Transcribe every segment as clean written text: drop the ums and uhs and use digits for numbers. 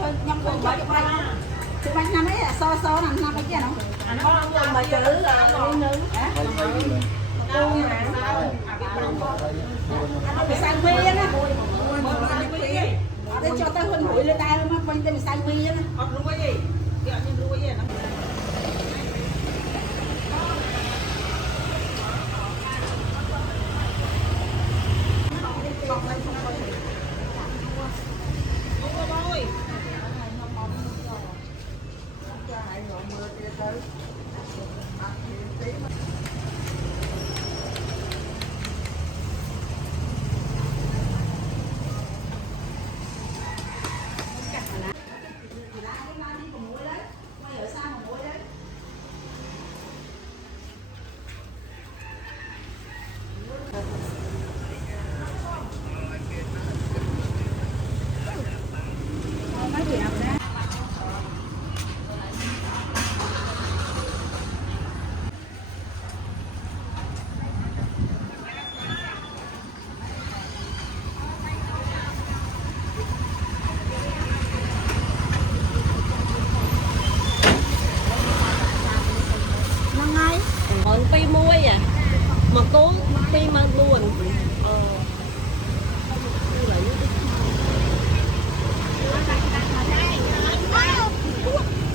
chơi nhâm con cho cái bay cái bay năm ấy so so năm cái kia nó con mà chữ là nữ bị sang vi á đây cho tao hơn mũi lên tay mà quanh tay bị sang vi á đúng cái gì kiểu như đúng cái gì nó còn pi muối à mà cố pi mà buồn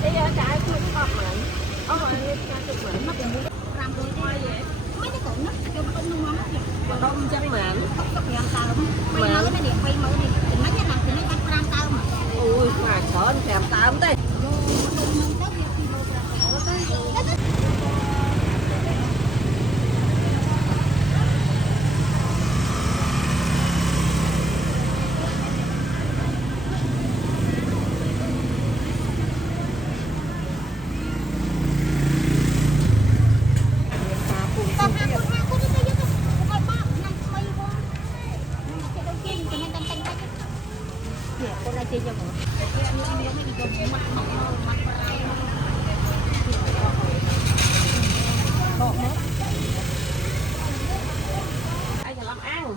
bây giờ trái cũng ngọt mà mà đông chắc mà ui mà sợ anh thèm tao không đây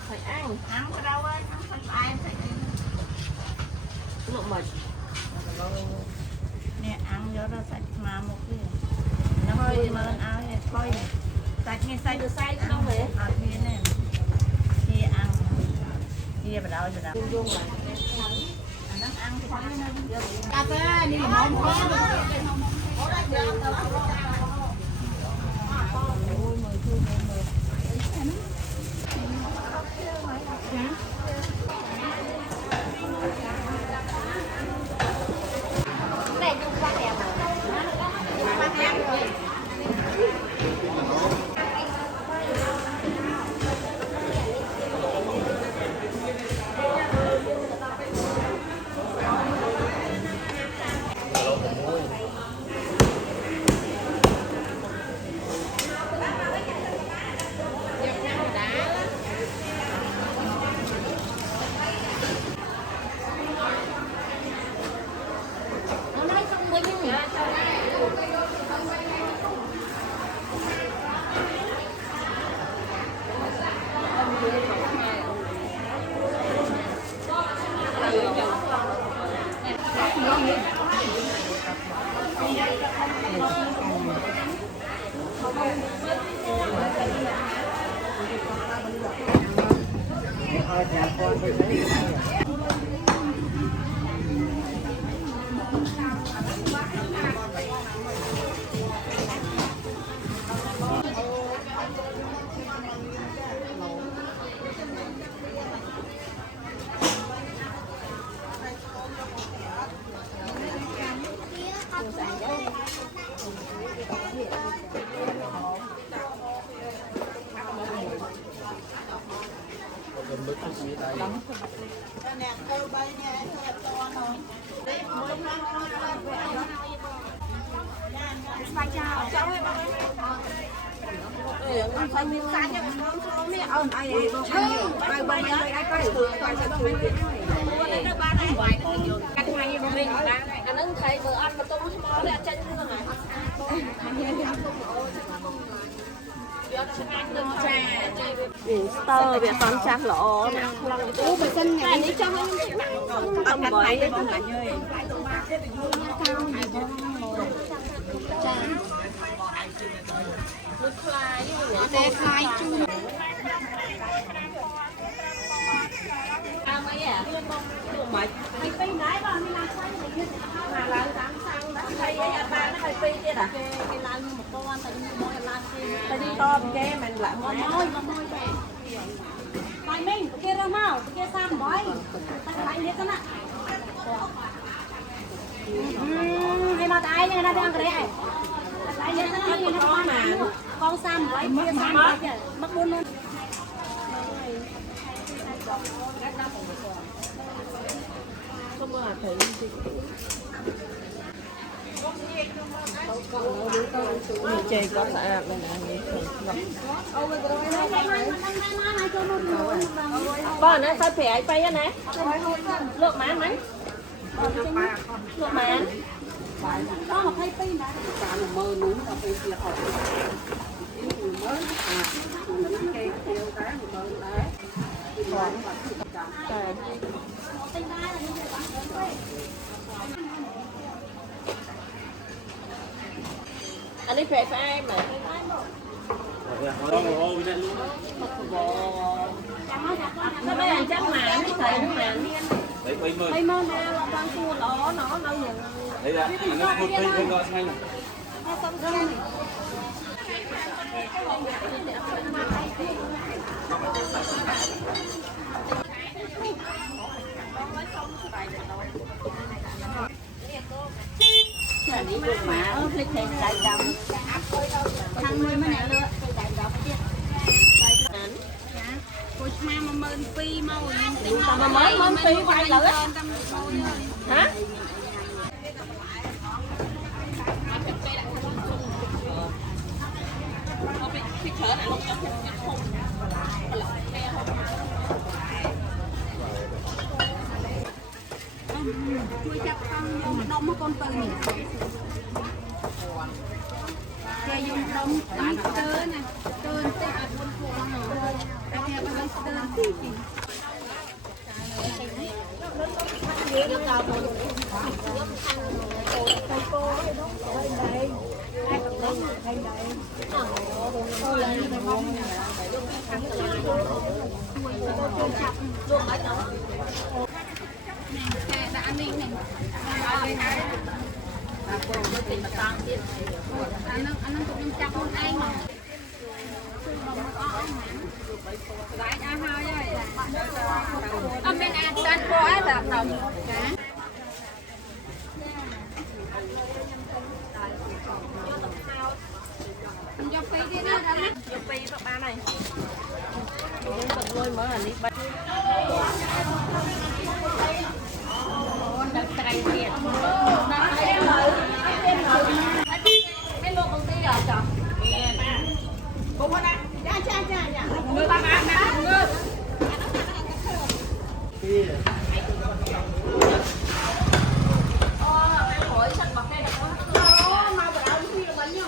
phải ăn cái đâu ấy phải ăn phải nó mệt nè ăn vô đó sạch mà một cái nó hơi mà áo này coi sạch nghe sạch được say không vậy kia nè kia ăn kia vào đâu dung lại nó ăn thì cà phê đi món anh ưng thấy bữa ăn mà tôi muốn mò để chân luôn hả? ตอแบบตอนชักหรออู้ไปchân này đi cho tầm bậy để khai chung cao mấy à mày mày phi nãy ba mươi lăm say mà là tám sang đã thấy cái ba nó hơi phi kia đã cái lan một con tại đi mua lan tại đi to cái mình lại môi mày mình kia ra mau kia sam bói ta lại hết á hay mà tay này nó đang cái này lại hết á nó mà con sam bói kia sam bói mất luôn luôn không có thấy gì chơi có sợ con nó sao phải bay á nè lượt mán mấy lượt mán có một hai pin nè mơ núi tao pin là học mới cây kêu cái mơ đấy anh đi về phải ai mà nó mấy anh chắc mà mấy thầy nó mà mấy món nào là con cua nó đâu vậy đấy là nó một cây không gọi ngay là đi cùng mà thích thêm đại đồng thằng nuôi mới nè nữa đại đồng chứ cô mà mơn phi mau mà mới phi quay lửa hả chui chặt con đông mất con từ nhỉ chơi dùng đông tơ nè tơ tơ ăn con cua nó cái kia bằng tơ đã ăn đi này anh cũng chắc con anh mà bên ăn tan quá là đồng cho phi đi đó cho phi vào ba này nuôi mới là đi ba cây kia cái lô công ty rồi chồng bụng hết á cha người ta ăn nè người hỏi sách bậc đây là có mau vào đâu đi được bánh nhá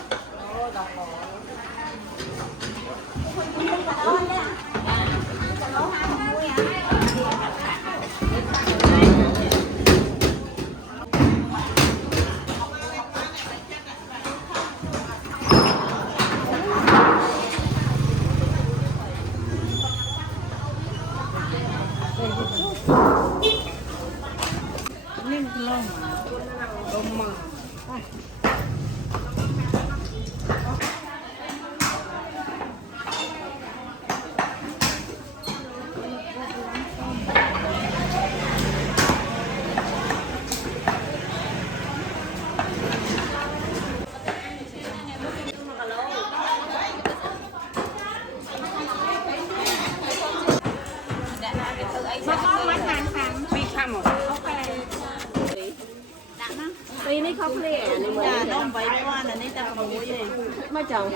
Ini kau beli ni mana? Dom bayi mana ni tak mau je. Macam.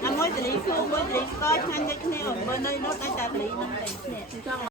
Amoi beli, kau beli kau cantik ni. Benda ni nak tak beli nak.